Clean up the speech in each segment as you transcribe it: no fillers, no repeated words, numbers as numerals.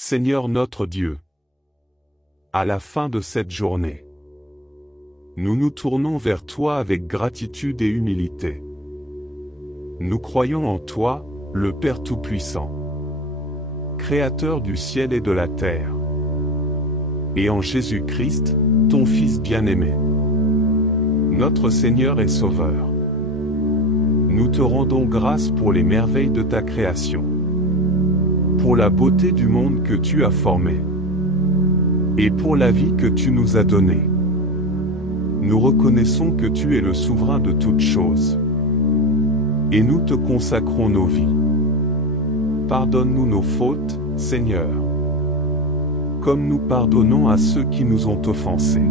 Seigneur notre Dieu, à la fin de cette journée, nous nous tournons vers toi avec gratitude et humilité. Nous croyons en toi, le Père Tout-Puissant, Créateur du ciel et de la terre, et en Jésus-Christ, ton Fils bien-aimé, notre Seigneur et Sauveur. Nous te rendons grâce pour les merveilles de ta création, pour la beauté du monde que tu as formé, et pour la vie que tu nous as donnée. Nous reconnaissons que tu es le souverain de toutes choses, et nous te consacrons nos vies. Pardonne-nous nos fautes, Seigneur, comme nous pardonnons à ceux qui nous ont offensés.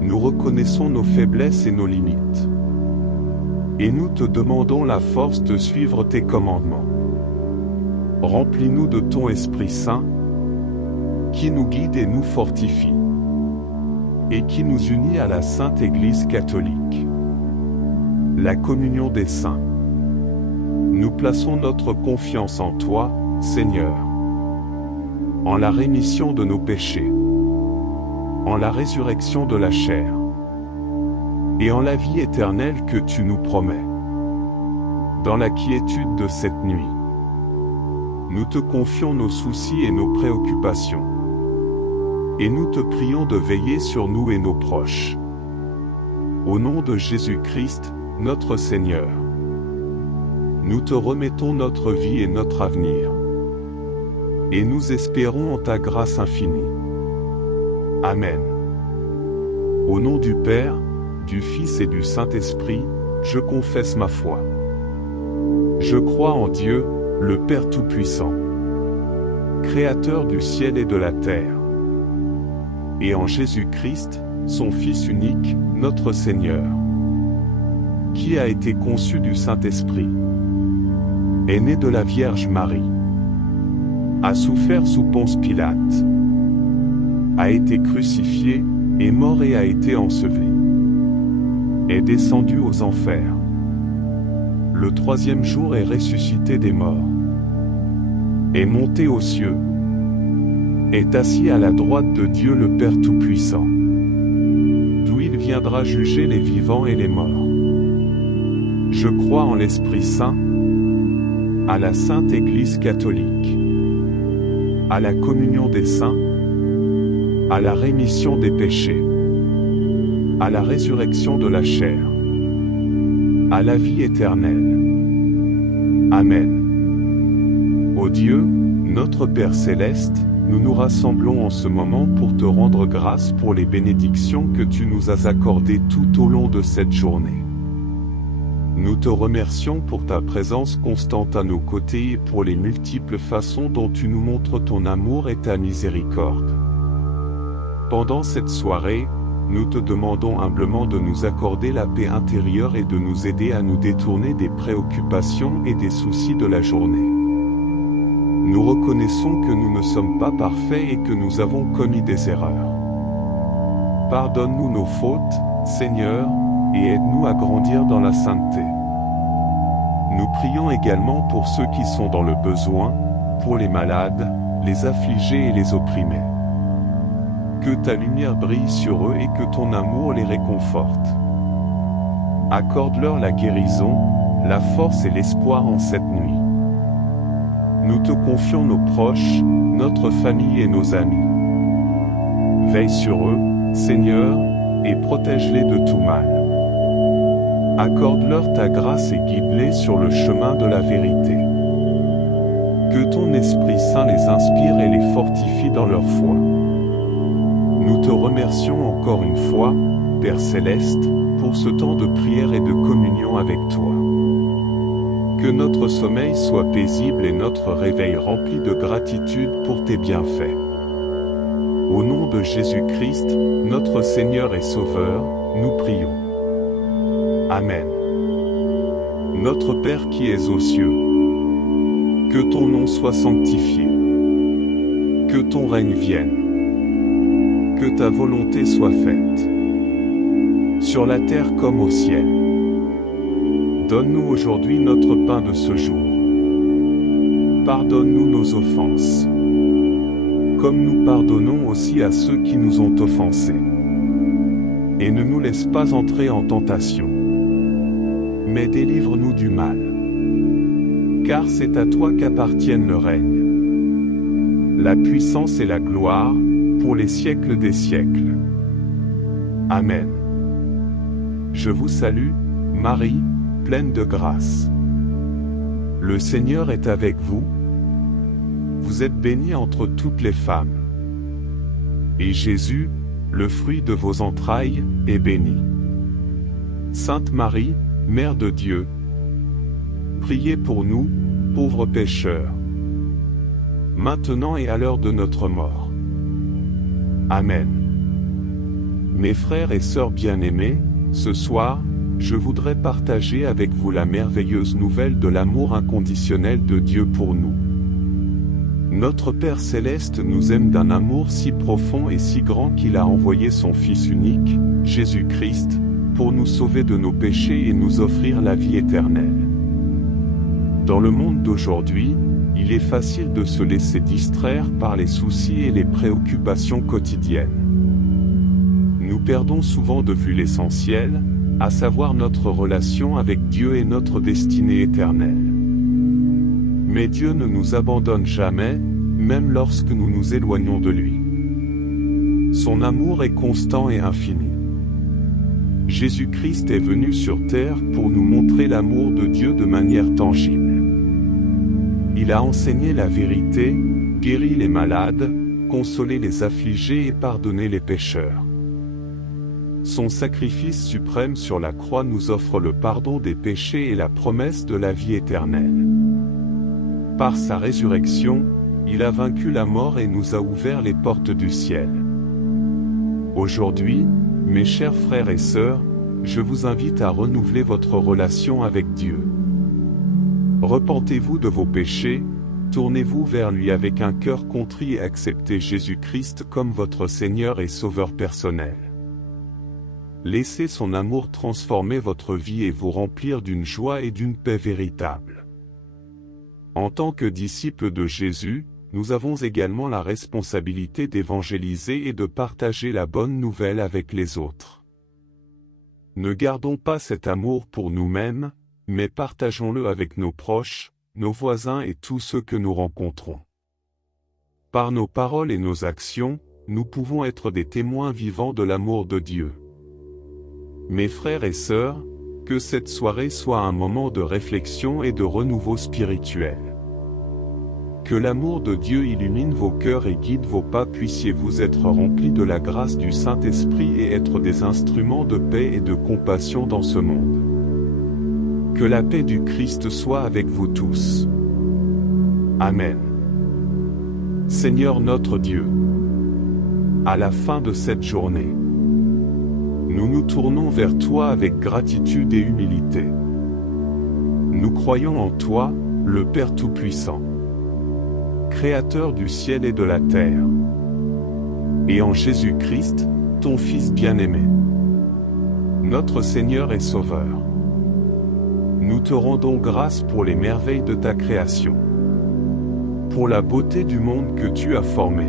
Nous reconnaissons nos faiblesses et nos limites, et nous te demandons la force de suivre tes commandements. Remplis-nous de ton Esprit Saint, qui nous guide et nous fortifie, et qui nous unit à la Sainte Église catholique, la communion des saints. Nous plaçons notre confiance en toi, Seigneur, en la rémission de nos péchés, en la résurrection de la chair, et en la vie éternelle que tu nous promets. Dans la quiétude de cette nuit, nous te confions nos soucis et nos préoccupations, et nous te prions de veiller sur nous et nos proches. Au nom de Jésus-Christ, notre Seigneur, nous te remettons notre vie et notre avenir, et nous espérons en ta grâce infinie. Amen. Au nom du Père, du Fils et du Saint-Esprit, je confesse ma foi. Je crois en Dieu, le Père Tout-Puissant, Créateur du ciel et de la terre, et en Jésus-Christ, son Fils unique, notre Seigneur, qui a été conçu du Saint-Esprit, est né de la Vierge Marie, a souffert sous Ponce Pilate, a été crucifié, est mort et a été enseveli, est descendu aux enfers. Le troisième jour est ressuscité des morts, est monté aux cieux, est assis à la droite de Dieu le Père Tout-Puissant, d'où il viendra juger les vivants et les morts. Je crois en l'Esprit Saint, à la Sainte Église catholique, à la communion des saints, à la rémission des péchés, à la résurrection de la chair, à la vie éternelle. Amen. Ô Dieu, notre Père céleste, nous nous rassemblons en ce moment pour te rendre grâce pour les bénédictions que tu nous as accordées tout au long de cette journée. Nous te remercions pour ta présence constante à nos côtés et pour les multiples façons dont tu nous montres ton amour et ta miséricorde. Pendant cette soirée, nous te demandons humblement de nous accorder la paix intérieure et de nous aider à nous détourner des préoccupations et des soucis de la journée. Nous reconnaissons que nous ne sommes pas parfaits et que nous avons commis des erreurs. Pardonne-nous nos fautes, Seigneur, et aide-nous à grandir dans la sainteté. Nous prions également pour ceux qui sont dans le besoin, pour les malades, les affligés et les opprimés. Que ta lumière brille sur eux et que ton amour les réconforte. Accorde-leur la guérison, la force et l'espoir en cette nuit. Nous te confions nos proches, notre famille et nos amis. Veille sur eux, Seigneur, et protège-les de tout mal. Accorde-leur ta grâce et guide-les sur le chemin de la vérité. Que ton Esprit Saint les inspire et les fortifie dans leur foi. Nous te remercions encore une fois, Père Céleste, pour ce temps de prière et de communion avec toi. Que notre sommeil soit paisible et notre réveil rempli de gratitude pour tes bienfaits. Au nom de Jésus-Christ, notre Seigneur et Sauveur, nous prions. Amen. Notre Père qui es aux cieux, que ton nom soit sanctifié, que ton règne vienne. Que ta volonté soit faite, sur la terre comme au ciel. Donne-nous aujourd'hui notre pain de ce jour. Pardonne-nous nos offenses, comme nous pardonnons aussi à ceux qui nous ont offensés. Et ne nous laisse pas entrer en tentation, mais délivre-nous du mal. Car c'est à toi qu'appartiennent le règne, la puissance et la gloire, pour les siècles des siècles. Amen. Je vous salue, Marie, pleine de grâce. Le Seigneur est avec vous. Vous êtes bénie entre toutes les femmes. Et Jésus, le fruit de vos entrailles, est béni. Sainte Marie, Mère de Dieu, priez pour nous, pauvres pécheurs, maintenant et à l'heure de notre mort. Amen. Mes frères et sœurs bien-aimés, ce soir, je voudrais partager avec vous la merveilleuse nouvelle de l'amour inconditionnel de Dieu pour nous. Notre Père Céleste nous aime d'un amour si profond et si grand qu'il a envoyé son Fils unique, Jésus-Christ, pour nous sauver de nos péchés et nous offrir la vie éternelle. Dans le monde d'aujourd'hui, il est facile de se laisser distraire par les soucis et les préoccupations quotidiennes. Nous perdons souvent de vue l'essentiel, à savoir notre relation avec Dieu et notre destinée éternelle. Mais Dieu ne nous abandonne jamais, même lorsque nous nous éloignons de lui. Son amour est constant et infini. Jésus-Christ est venu sur terre pour nous montrer l'amour de Dieu de manière tangible. Il a enseigné la vérité, guéri les malades, consolé les affligés et pardonné les pécheurs. Son sacrifice suprême sur la croix nous offre le pardon des péchés et la promesse de la vie éternelle. Par sa résurrection, il a vaincu la mort et nous a ouvert les portes du ciel. Aujourd'hui, mes chers frères et sœurs, je vous invite à renouveler votre relation avec Dieu. Repentez-vous de vos péchés, tournez-vous vers lui avec un cœur contrit et acceptez Jésus-Christ comme votre Seigneur et Sauveur personnel. Laissez son amour transformer votre vie et vous remplir d'une joie et d'une paix véritable. En tant que disciples de Jésus, nous avons également la responsabilité d'évangéliser et de partager la bonne nouvelle avec les autres. Ne gardons pas cet amour pour nous-mêmes, mais partageons-le avec nos proches, nos voisins et tous ceux que nous rencontrons. Par nos paroles et nos actions, nous pouvons être des témoins vivants de l'amour de Dieu. Mes frères et sœurs, que cette soirée soit un moment de réflexion et de renouveau spirituel. Que l'amour de Dieu illumine vos cœurs et guide vos pas, puissiez-vous être remplis de la grâce du Saint-Esprit et être des instruments de paix et de compassion dans ce monde. Que la paix du Christ soit avec vous tous. Amen. Seigneur notre Dieu, à la fin de cette journée, nous nous tournons vers toi avec gratitude et humilité. Nous croyons en toi, le Père Tout-Puissant, Créateur du ciel et de la terre, et en Jésus-Christ, ton Fils bien-aimé, notre Seigneur et Sauveur. Nous te rendons grâce pour les merveilles de ta création, pour la beauté du monde que tu as formé,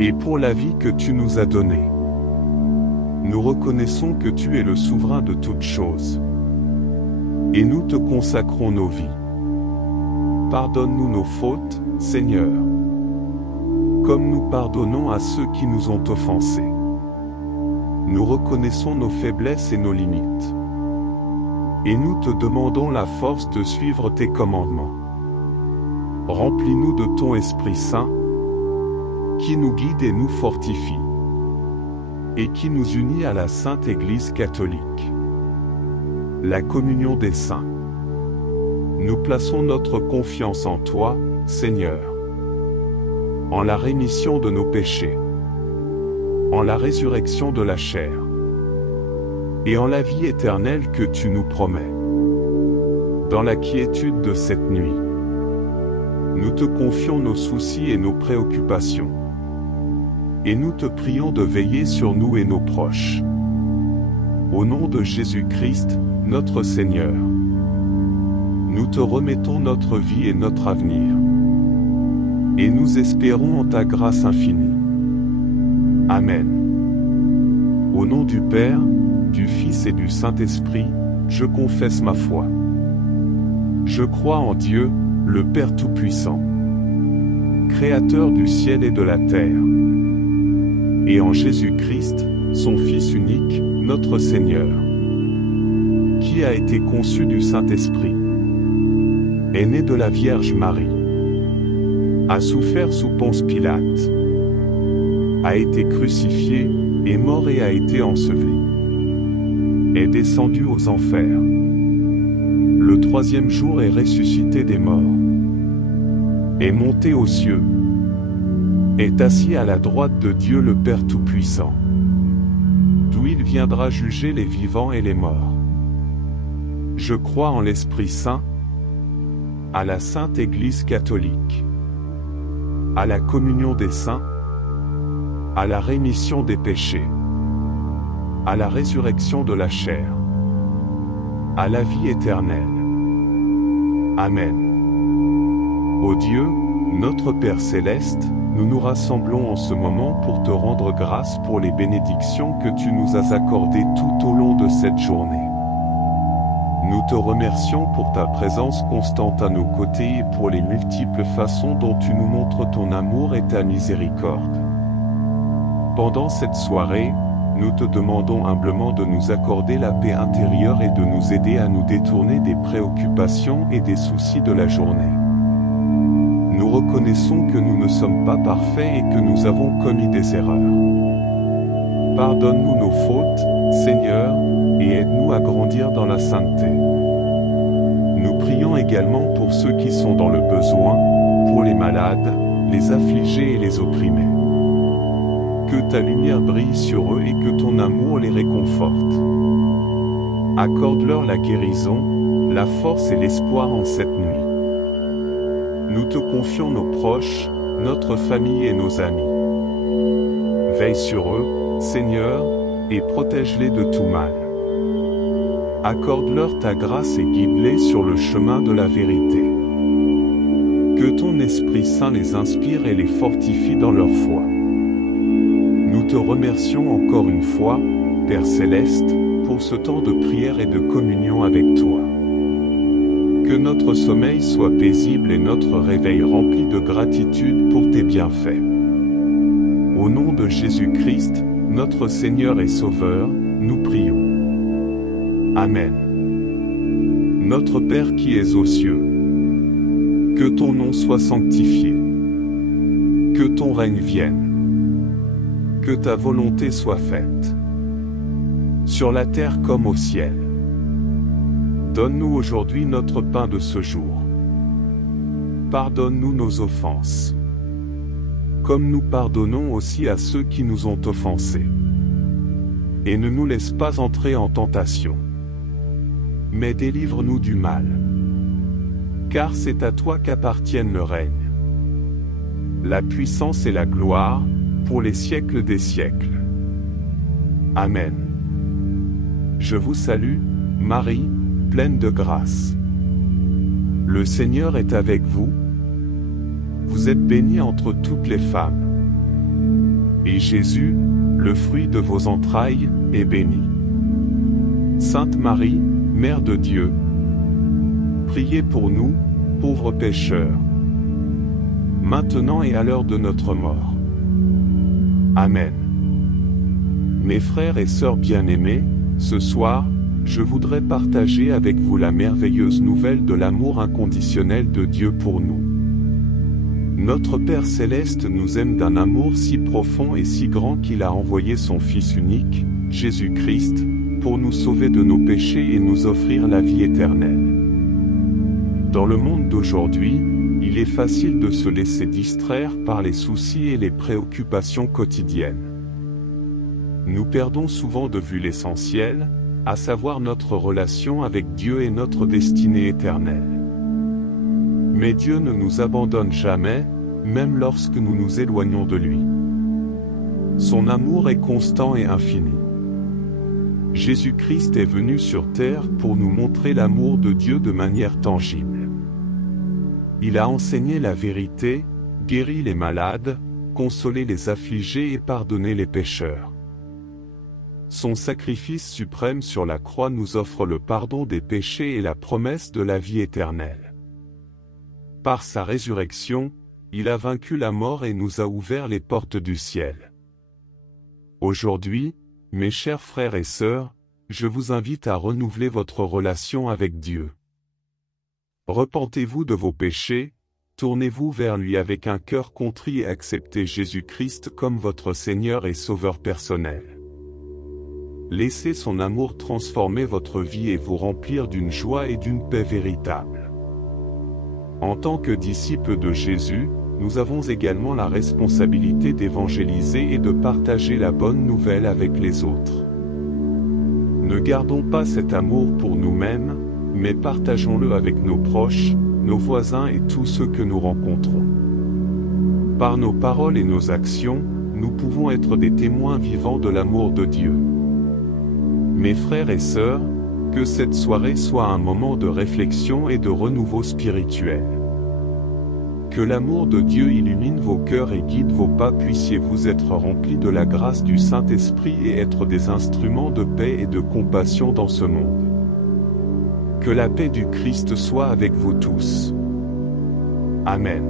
et pour la vie que tu nous as donnée. Nous reconnaissons que tu es le souverain de toutes choses, et nous te consacrons nos vies. Pardonne-nous nos fautes, Seigneur, comme nous pardonnons à ceux qui nous ont offensés. Nous reconnaissons nos faiblesses et nos limites, et nous te demandons la force de suivre tes commandements. Remplis-nous de ton Esprit Saint, qui nous guide et nous fortifie, et qui nous unit à la Sainte Église catholique, la communion des saints. Nous plaçons notre confiance en toi, Seigneur, en la rémission de nos péchés, en la résurrection de la chair, et en la vie éternelle que tu nous promets. Dans la quiétude de cette nuit, nous te confions nos soucis et nos préoccupations, et nous te prions de veiller sur nous et nos proches. Au nom de Jésus-Christ, notre Seigneur, nous te remettons notre vie et notre avenir. et nous espérons en ta grâce infinie. Amen. Au nom du Père, du Fils et du Saint-Esprit, je confesse ma foi. Je crois en Dieu, le Père Tout-Puissant, Créateur du ciel et de la terre, et en Jésus-Christ, son Fils unique, notre Seigneur, qui a été conçu du Saint-Esprit, est né de la Vierge Marie, a souffert sous Ponce Pilate, a été crucifié, est mort et a été enseveli, est descendu aux enfers. Le troisième jour est ressuscité des morts, est monté aux cieux, est assis à la droite de Dieu le Père Tout-Puissant, d'où il viendra juger les vivants et les morts. Je crois en l'Esprit Saint, à la Sainte Église catholique, à la communion des saints, à la rémission des péchés, à la résurrection de la chair, à la vie éternelle. Amen. Ô Dieu, notre Père céleste, nous nous rassemblons en ce moment pour te rendre grâce pour les bénédictions que tu nous as accordées tout au long de cette journée. Nous te remercions pour ta présence constante à nos côtés et pour les multiples façons dont tu nous montres ton amour et ta miséricorde. Pendant cette soirée, nous te demandons humblement de nous accorder la paix intérieure et de nous aider à nous détourner des préoccupations et des soucis de la journée. Nous reconnaissons que nous ne sommes pas parfaits et que nous avons commis des erreurs. Pardonne-nous nos fautes, Seigneur, et aide-nous à grandir dans la sainteté. Nous prions également pour ceux qui sont dans le besoin, pour les malades, les affligés et les opprimés. Que ta lumière brille sur eux et que ton amour les réconforte. Accorde-leur la guérison, la force et l'espoir en cette nuit. Nous te confions nos proches, notre famille et nos amis. Veille sur eux, Seigneur, et protège-les de tout mal. Accorde-leur ta grâce et guide-les sur le chemin de la vérité. Que ton Esprit Saint les inspire et les fortifie dans leur foi. Nous te remercions encore une fois, Père Céleste, pour ce temps de prière et de communion avec toi. Que notre sommeil soit paisible et notre réveil rempli de gratitude pour tes bienfaits. Au nom de Jésus-Christ, notre Seigneur et Sauveur, nous prions. Amen. Notre Père qui es aux cieux, que ton nom soit sanctifié, que ton règne vienne. Que ta volonté soit faite, sur la terre comme au ciel. Donne-nous aujourd'hui notre pain de ce jour. Pardonne-nous nos offenses, comme nous pardonnons aussi à ceux qui nous ont offensés. Et ne nous laisse pas entrer en tentation, mais délivre-nous du mal. Car c'est à toi qu'appartiennent le règne, la puissance et la gloire, pour les siècles des siècles. Amen. Je vous salue, Marie, pleine de grâce. Le Seigneur est avec vous. Vous êtes bénie entre toutes les femmes. Et Jésus, le fruit de vos entrailles, est béni. Sainte Marie, Mère de Dieu, priez pour nous, pauvres pécheurs, maintenant et à l'heure de notre mort. Amen. Mes frères et sœurs bien-aimés, ce soir, je voudrais partager avec vous la merveilleuse nouvelle de l'amour inconditionnel de Dieu pour nous. Notre Père Céleste nous aime d'un amour si profond et si grand qu'il a envoyé son Fils unique, Jésus-Christ, pour nous sauver de nos péchés et nous offrir la vie éternelle. Dans le monde d'aujourd'hui, il est facile de se laisser distraire par les soucis et les préoccupations quotidiennes. Nous perdons souvent de vue l'essentiel, à savoir notre relation avec Dieu et notre destinée éternelle. Mais Dieu ne nous abandonne jamais, même lorsque nous nous éloignons de lui. Son amour est constant et infini. Jésus-Christ est venu sur terre pour nous montrer l'amour de Dieu de manière tangible. Il a enseigné la vérité, guérit les malades, consolez les affligés et pardonnez les pécheurs. Son sacrifice suprême sur la croix nous offre le pardon des péchés et la promesse de la vie éternelle. Par sa résurrection, il a vaincu la mort et nous a ouvert les portes du ciel. Aujourd'hui, mes chers frères et sœurs, je vous invite à renouveler votre relation avec Dieu. Repentez-vous de vos péchés, tournez-vous vers lui avec un cœur contrit et acceptez Jésus-Christ comme votre Seigneur et Sauveur personnel. Laissez son amour transformer votre vie et vous remplir d'une joie et d'une paix véritable. En tant que disciples de Jésus, nous avons également la responsabilité d'évangéliser et de partager la bonne nouvelle avec les autres. Ne gardons pas cet amour pour nous-mêmes, mais partageons-le avec nos proches, nos voisins et tous ceux que nous rencontrons. Par nos paroles et nos actions, nous pouvons être des témoins vivants de l'amour de Dieu. Mes frères et sœurs, que cette soirée soit un moment de réflexion et de renouveau spirituel. Que l'amour de Dieu illumine vos cœurs et guide vos pas, puissiez-vous être remplis de la grâce du Saint-Esprit et être des instruments de paix et de compassion dans ce monde. Que la paix du Christ soit avec vous tous. Amen.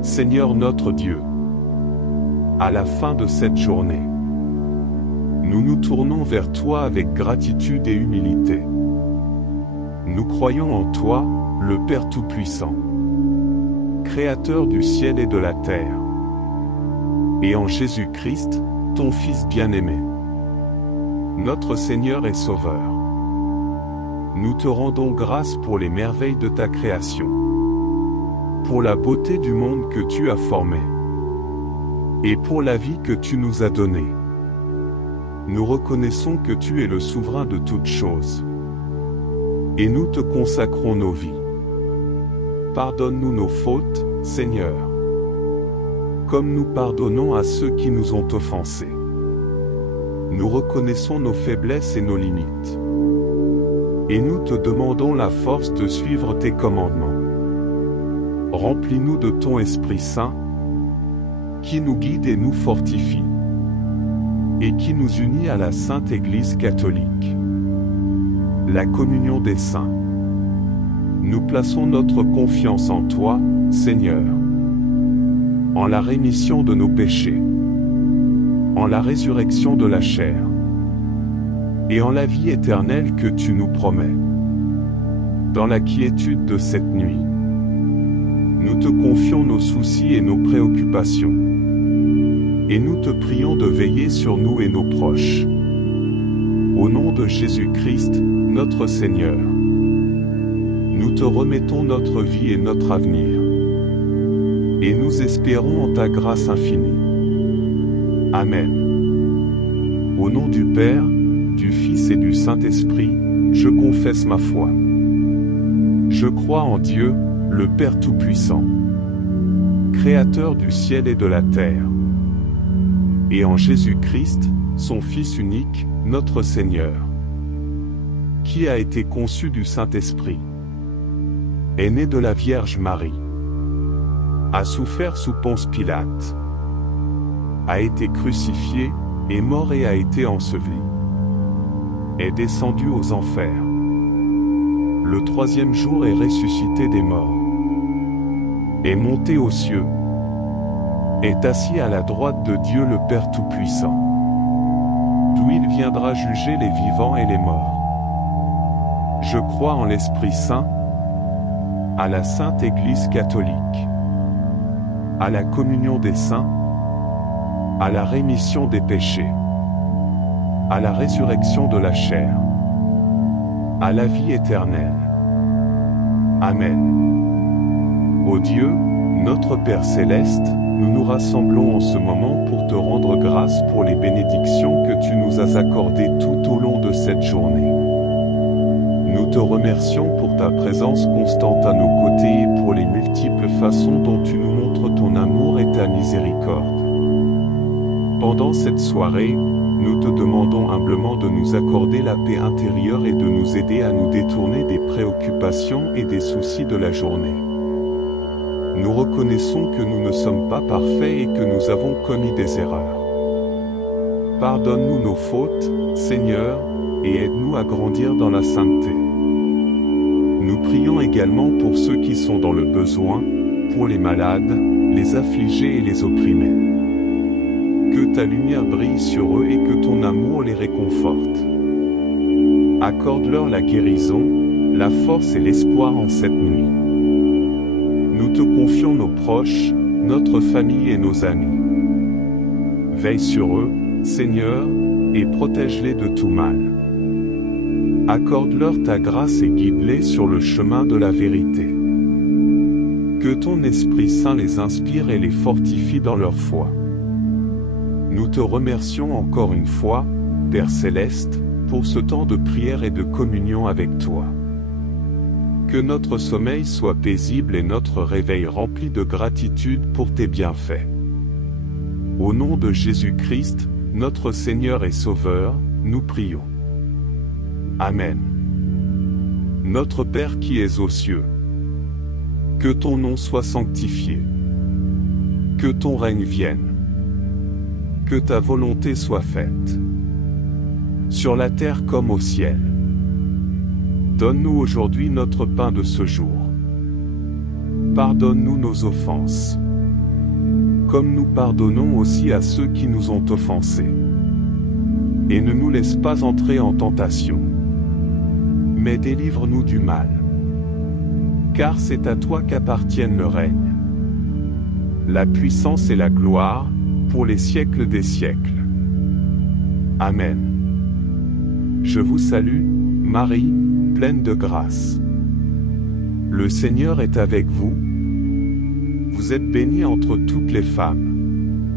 Seigneur notre Dieu, à la fin de cette journée, nous nous tournons vers toi avec gratitude et humilité. Nous croyons en toi, le Père Tout-Puissant, Créateur du ciel et de la terre, et en Jésus-Christ, ton Fils bien-aimé, notre Seigneur et Sauveur. Nous te rendons grâce pour les merveilles de ta création, pour la beauté du monde que tu as formé, et pour la vie que tu nous as donnée. Nous reconnaissons que tu es le souverain de toutes choses, et nous te consacrons nos vies. Pardonne-nous nos fautes, Seigneur, comme nous pardonnons à ceux qui nous ont offensés. Nous reconnaissons nos faiblesses et nos limites, et nous te demandons la force de suivre tes commandements. Remplis-nous de ton Esprit Saint, qui nous guide et nous fortifie, et qui nous unit à la Sainte Église catholique, la communion des saints. Nous plaçons notre confiance en toi, Seigneur, en la rémission de nos péchés, en la résurrection de la chair, et en la vie éternelle que tu nous promets. Dans la quiétude de cette nuit, nous te confions nos soucis et nos préoccupations, et nous te prions de veiller sur nous et nos proches. Au nom de Jésus-Christ, notre Seigneur, nous te remettons notre vie et notre avenir, et nous espérons en ta grâce infinie. Amen. Au nom du Père, du Fils et du Saint-Esprit, je confesse ma foi. Je crois en Dieu, le Père Tout-Puissant, Créateur du ciel et de la terre, et en Jésus-Christ, son Fils unique, notre Seigneur, qui a été conçu du Saint-Esprit, est né de la Vierge Marie, a souffert sous Ponce Pilate, a été crucifié, est mort et a été enseveli, est descendu aux enfers. Le troisième jour est ressuscité des morts, est monté aux cieux, est assis à la droite de Dieu le Père Tout-Puissant, d'où il viendra juger les vivants et les morts. Je crois en l'Esprit Saint, à la Sainte Église catholique, à la communion des saints, à la rémission des péchés, à la résurrection de la chair, à la vie éternelle. Amen. Ô Dieu, notre Père céleste, nous nous rassemblons en ce moment pour te rendre grâce pour les bénédictions que tu nous as accordées tout au long de cette journée. Nous te remercions pour ta présence constante à nos côtés et pour les multiples façons dont tu nous montres ton amour et ta miséricorde. Pendant cette soirée, nous te demandons humblement de nous accorder la paix intérieure et de nous aider à nous détourner des préoccupations et des soucis de la journée. Nous reconnaissons que nous ne sommes pas parfaits et que nous avons commis des erreurs. Pardonne-nous nos fautes, Seigneur, et aide-nous à grandir dans la sainteté. Nous prions également pour ceux qui sont dans le besoin, pour les malades, les affligés et les opprimés. Que ta lumière brille sur eux et que ton amour les réconforte. Accorde-leur la guérison, la force et l'espoir en cette nuit. Nous te confions nos proches, notre famille et nos amis. Veille sur eux, Seigneur, et protège-les de tout mal. Accorde-leur ta grâce et guide-les sur le chemin de la vérité. Que ton Esprit Saint les inspire et les fortifie dans leur foi. Nous te remercions encore une fois, Père Céleste, pour ce temps de prière et de communion avec toi. Que notre sommeil soit paisible et notre réveil rempli de gratitude pour tes bienfaits. Au nom de Jésus-Christ, notre Seigneur et Sauveur, nous prions. Amen. Notre Père qui es aux cieux, que ton nom soit sanctifié. Que ton règne vienne. Que ta volonté soit faite. Sur la terre comme au ciel. Donne-nous aujourd'hui notre pain de ce jour. Pardonne-nous nos offenses, comme nous pardonnons aussi à ceux qui nous ont offensés. Et ne nous laisse pas entrer en tentation, mais délivre-nous du mal. Car c'est à toi qu'appartiennent le règne, la puissance et la gloire, pour les siècles des siècles. Amen. Je vous salue, Marie, pleine de grâce. Le Seigneur est avec vous. Vous êtes bénie entre toutes les femmes.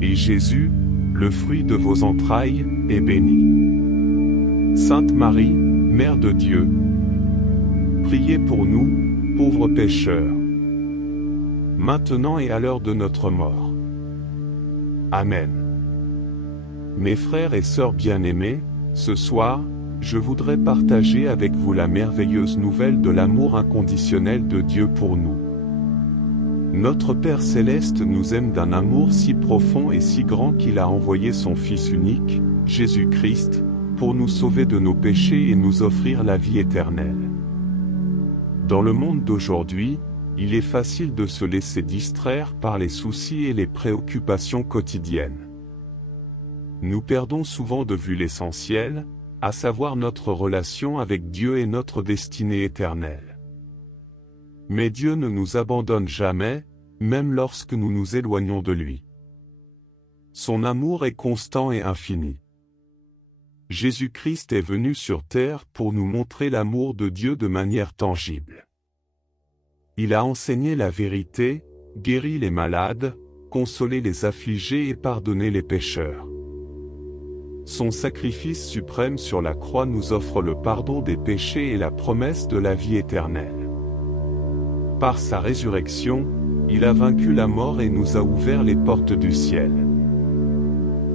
Et Jésus, le fruit de vos entrailles, est béni. Sainte Marie, Mère de Dieu, priez pour nous, pauvres pécheurs, maintenant et à l'heure de notre mort. Amen. Mes frères et sœurs bien-aimés, ce soir, je voudrais partager avec vous la merveilleuse nouvelle de l'amour inconditionnel de Dieu pour nous. Notre Père Céleste nous aime d'un amour si profond et si grand qu'il a envoyé son Fils unique, Jésus-Christ, pour nous sauver de nos péchés et nous offrir la vie éternelle. Dans le monde d'aujourd'hui, il est facile de se laisser distraire par les soucis et les préoccupations quotidiennes. Nous perdons souvent de vue l'essentiel, à savoir notre relation avec Dieu et notre destinée éternelle. Mais Dieu ne nous abandonne jamais, même lorsque nous nous éloignons de lui. Son amour est constant et infini. Jésus-Christ est venu sur terre pour nous montrer l'amour de Dieu de manière tangible. Il a enseigné la vérité, guéri les malades, consolé les affligés et pardonné les pécheurs. Son sacrifice suprême sur la croix nous offre le pardon des péchés et la promesse de la vie éternelle. Par sa résurrection, il a vaincu la mort et nous a ouvert les portes du ciel.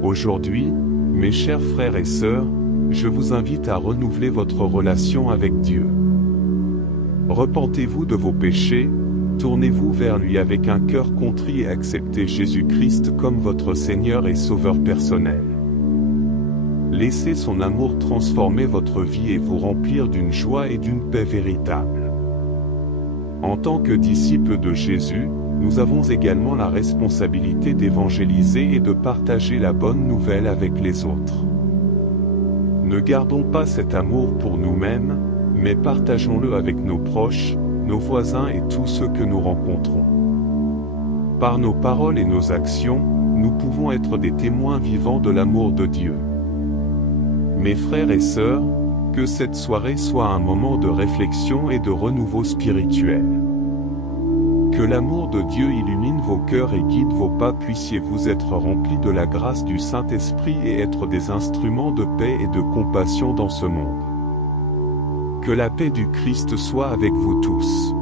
Aujourd'hui, mes chers frères et sœurs, je vous invite à renouveler votre relation avec Dieu. Repentez-vous de vos péchés, tournez-vous vers lui avec un cœur contrit et acceptez Jésus-Christ comme votre Seigneur et Sauveur personnel. Laissez son amour transformer votre vie et vous remplir d'une joie et d'une paix véritable. En tant que disciples de Jésus, nous avons également la responsabilité d'évangéliser et de partager la bonne nouvelle avec les autres. Ne gardons pas cet amour pour nous-mêmes, mais partageons-le avec nos proches, nos voisins et tous ceux que nous rencontrons. Par nos paroles et nos actions, nous pouvons être des témoins vivants de l'amour de Dieu. Mes frères et sœurs, que cette soirée soit un moment de réflexion et de renouveau spirituel. Que l'amour de Dieu illumine vos cœurs et guide vos pas, puissiez-vous être remplis de la grâce du Saint-Esprit et être des instruments de paix et de compassion dans ce monde. Que la paix du Christ soit avec vous tous.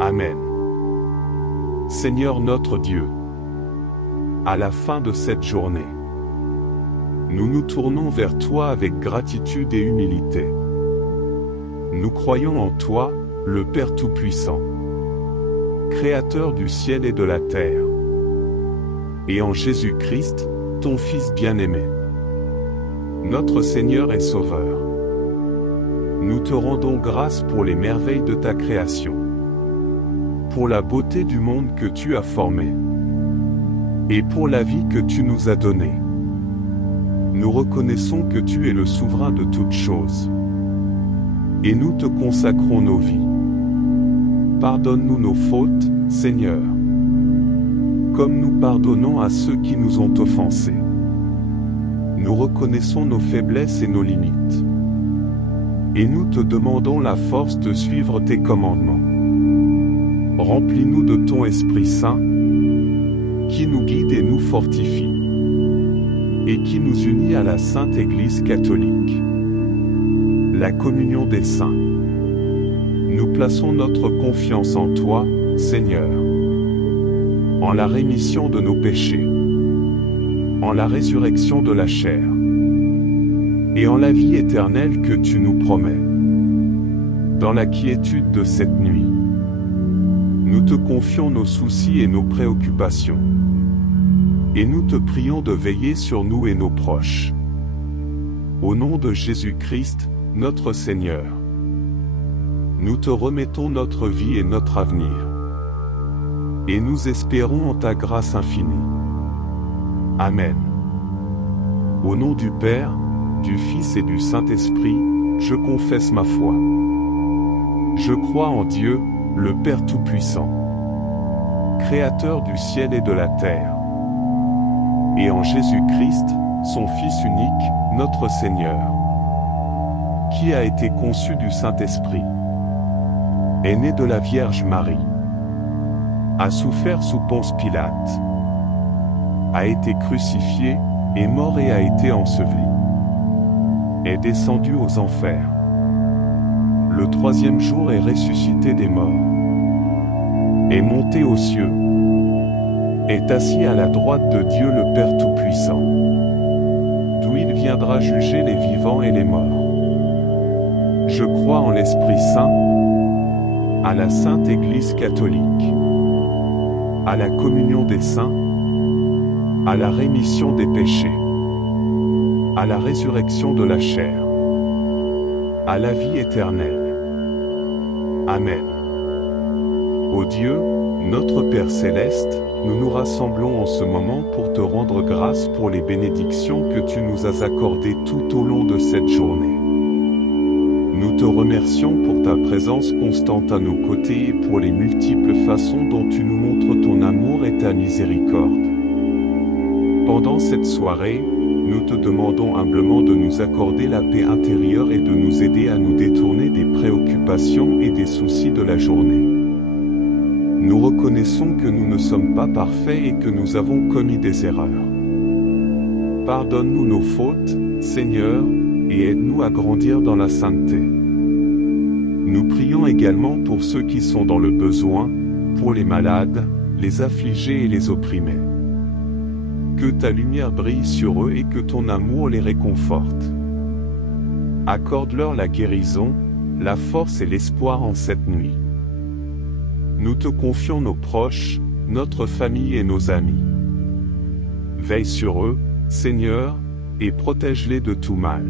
Amen. Seigneur notre Dieu, à la fin de cette journée, nous nous tournons vers toi avec gratitude et humilité. Nous croyons en toi, le Père Tout-Puissant. Créateur du ciel et de la terre, et en Jésus-Christ, ton Fils bien-aimé, notre Seigneur et Sauveur. Nous te rendons grâce pour les merveilles de ta création, pour la beauté du monde que tu as formé, et pour la vie que tu nous as donnée. Nous reconnaissons que tu es le souverain de toutes choses, et nous te consacrons nos vies. Pardonne-nous nos fautes, Seigneur, comme nous pardonnons à ceux qui nous ont offensés. Nous reconnaissons nos faiblesses et nos limites, et nous te demandons la force de suivre tes commandements. Remplis-nous de ton Esprit Saint, qui nous guide et nous fortifie, et qui nous unit à la Sainte Église catholique, la communion des saints. Nous plaçons notre confiance en toi, Seigneur, en la rémission de nos péchés, en la résurrection de la chair, et en la vie éternelle que tu nous promets. Dans la quiétude de cette nuit, nous te confions nos soucis et nos préoccupations, et nous te prions de veiller sur nous et nos proches. Au nom de Jésus-Christ, notre Seigneur, nous te remettons notre vie et notre avenir, et nous espérons en ta grâce infinie. Amen. Au nom du Père, du Fils et du Saint-Esprit, je confesse ma foi. Je crois en Dieu, le Père Tout-Puissant, Créateur du ciel et de la terre, et en Jésus-Christ, son Fils unique, notre Seigneur, qui a été conçu du Saint-Esprit, est né de la Vierge Marie, a souffert sous Ponce Pilate, a été crucifié, est mort et a été enseveli, est descendu aux enfers. Le troisième jour est ressuscité des morts, est monté aux cieux, est assis à la droite de Dieu le Père Tout-Puissant, d'où il viendra juger les vivants et les morts. Je crois en l'Esprit Saint, à la Sainte Église catholique, à la communion des saints, à la rémission des péchés, à la résurrection de la chair, à la vie éternelle. Amen. Ô Dieu, notre Père céleste, nous nous rassemblons en ce moment pour te rendre grâce pour les bénédictions que tu nous as accordées tout au long de cette journée. Nous te remercions pour ta présence constante à nos côtés et pour les multiples façons dont tu nous montres ton amour et ta miséricorde. Pendant cette soirée, nous te demandons humblement de nous accorder la paix intérieure et de nous aider à nous détourner des préoccupations et des soucis de la journée. Nous reconnaissons que nous ne sommes pas parfaits et que nous avons commis des erreurs. Pardonne-nous nos fautes, Seigneur, et aide-nous à grandir dans la sainteté. Nous prions également pour ceux qui sont dans le besoin, pour les malades, les affligés et les opprimés. Que ta lumière brille sur eux et que ton amour les réconforte. Accorde-leur la guérison, la force et l'espoir en cette nuit. Nous te confions nos proches, notre famille et nos amis. Veille sur eux, Seigneur, et protège-les de tout mal.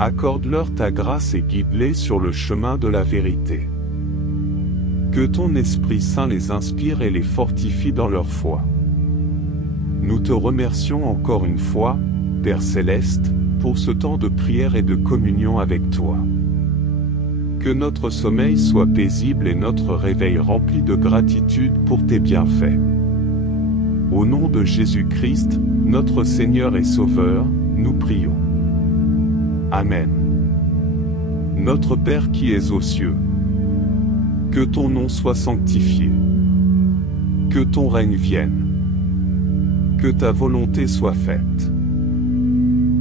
Accorde-leur ta grâce et guide-les sur le chemin de la vérité. Que ton Esprit Saint les inspire et les fortifie dans leur foi. Nous te remercions encore une fois, Père Céleste, pour ce temps de prière et de communion avec toi. Que notre sommeil soit paisible et notre réveil rempli de gratitude pour tes bienfaits. Au nom de Jésus-Christ, notre Seigneur et Sauveur, nous prions. Amen. Notre Père qui es aux cieux, que ton nom soit sanctifié, que ton règne vienne, que ta volonté soit faite,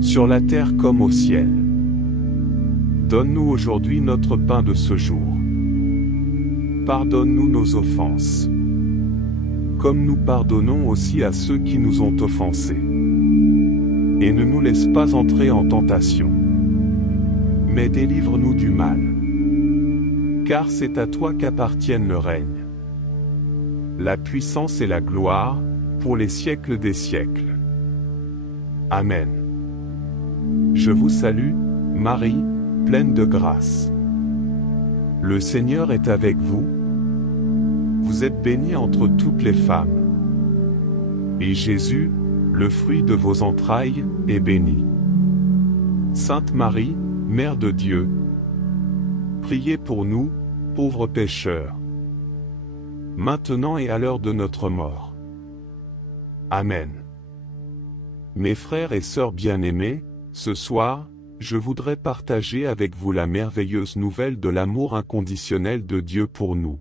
sur la terre comme au ciel. Donne-nous aujourd'hui notre pain de ce jour. Pardonne-nous nos offenses, comme nous pardonnons aussi à ceux qui nous ont offensés. Et ne nous laisse pas entrer en tentation, mais délivre-nous du mal. Car c'est à toi qu'appartiennent le règne, la puissance et la gloire, pour les siècles des siècles. Amen. Je vous salue, Marie, pleine de grâce. Le Seigneur est avec vous. Vous êtes bénie entre toutes les femmes. Et Jésus, le fruit de vos entrailles, est béni. Sainte Marie, Mère de Dieu, priez pour nous, pauvres pécheurs, maintenant et à l'heure de notre mort. Amen. Mes frères et sœurs bien-aimés, ce soir, je voudrais partager avec vous la merveilleuse nouvelle de l'amour inconditionnel de Dieu pour nous.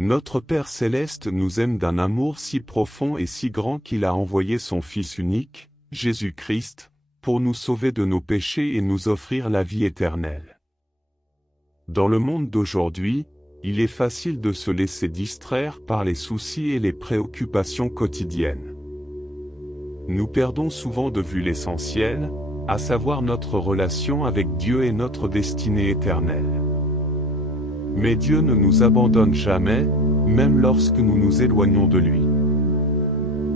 Notre Père Céleste nous aime d'un amour si profond et si grand qu'il a envoyé son Fils unique, Jésus-Christ, pour nous sauver de nos péchés et nous offrir la vie éternelle. Dans le monde d'aujourd'hui, il est facile de se laisser distraire par les soucis et les préoccupations quotidiennes. Nous perdons souvent de vue l'essentiel, à savoir notre relation avec Dieu et notre destinée éternelle. Mais Dieu ne nous abandonne jamais, même lorsque nous nous éloignons de lui.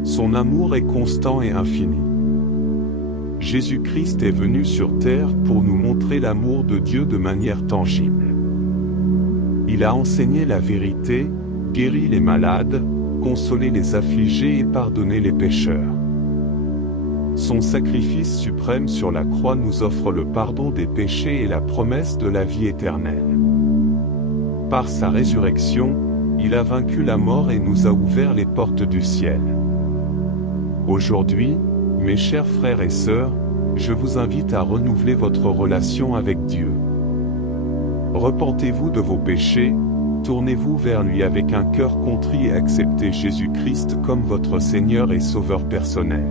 Son amour est constant et infini. Jésus-Christ est venu sur terre pour nous montrer l'amour de Dieu de manière tangible. Il a enseigné la vérité, guéri les malades, consolé les affligés et pardonné les pécheurs. Son sacrifice suprême sur la croix nous offre le pardon des péchés et la promesse de la vie éternelle. Par sa résurrection, il a vaincu la mort et nous a ouvert les portes du ciel. Aujourd'hui, mes chers frères et sœurs, je vous invite à renouveler votre relation avec Dieu. Repentez-vous de vos péchés, tournez-vous vers lui avec un cœur contrit et acceptez Jésus-Christ comme votre Seigneur et Sauveur personnel.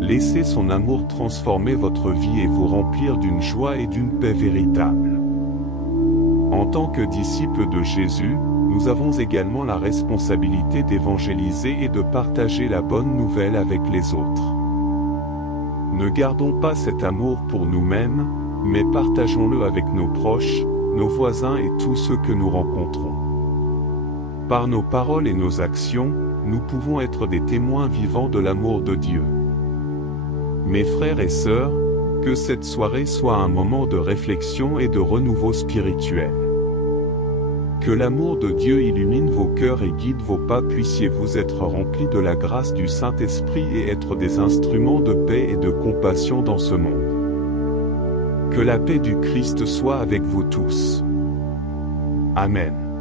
Laissez son amour transformer votre vie et vous remplir d'une joie et d'une paix véritable. En tant que disciples de Jésus, nous avons également la responsabilité d'évangéliser et de partager la bonne nouvelle avec les autres. Ne gardons pas cet amour pour nous-mêmes, mais partageons-le avec nos proches, nos voisins et tous ceux que nous rencontrons. Par nos paroles et nos actions, nous pouvons être des témoins vivants de l'amour de Dieu. Mes frères et sœurs, que cette soirée soit un moment de réflexion et de renouveau spirituel. Que l'amour de Dieu illumine vos cœurs et guide vos pas, puissiez-vous être remplis de la grâce du Saint-Esprit et être des instruments de paix et de compassion dans ce monde. Que la paix du Christ soit avec vous tous. Amen.